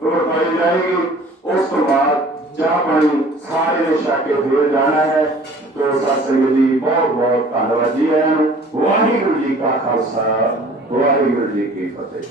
ਪ੍ਰਗਟਾਈ ਜਾਏਗੀ। ਉਸ ਤੋਂ ਬਾਅਦ ਚਾਹ ਪਾਣੀ ਸਾਰੇ ਨੇ ਛਕ ਕੇ ਫੇਰ ਜਾਣਾ ਹੈ। ਤੋ ਸਤਿ ਸ੍ਰੀ ਜੀ, ਬਹੁਤ ਬਹੁਤ ਧੰਨਵਾਦ ਜੀ ਆਇਆਂ ਨੂੰ। ਵਾਹਿਗੁਰੂ ਜੀ ਕਾ ਖਾਲਸਾ, ਵਾਹਿਗੁਰੂ ਜੀ ਕੀ ਫਤਿਹ।